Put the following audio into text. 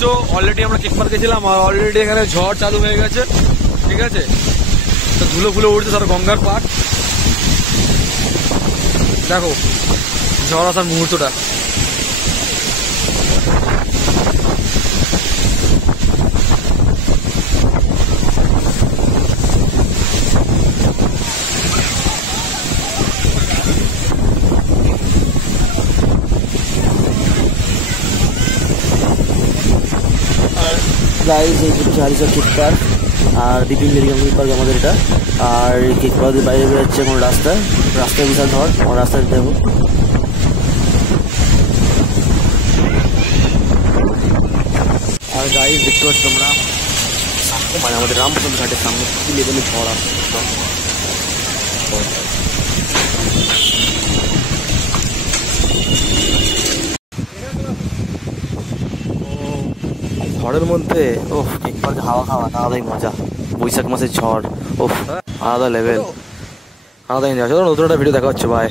পাচ্ছ অলরেডি আমরা কেক পার্কে ছিলাম আর অলরেডি এখানে ঝড় চালু হয়ে গেছে, ঠিক আছে। তো ধুলো ফুলে উঠছে সারা গঙ্গার পাড়, দেখো ঝড় আসার মুহূর্তটা। গাইস এই হচ্ছে হারিসা কেক পার্ক আর বিপিন মেডিকেল পার্ক আমাদের এটা। আর এই কেক পার্কের বাইরে বেরোচ্ছে কোনো রাস্তায় বিশাল ঝড়, আমার রাস্তায় দেখো। আর গাইস দেখতে পাচ্ছ তোমরা মানে আমাদের রামপ্রসাদ ঘাটের সামনে কি লেভেলে ঝড় আসছে। ঝড়ের মধ্যে কেক পার্কে হাওয়া খাওয়া আলাদাই মজা। বৈশাখ মাসের ঝড় আলাদা লেভেল, আলাদা এনজয়। চলো নতুন একটা ভিডিও দেখা হচ্ছে, বাই।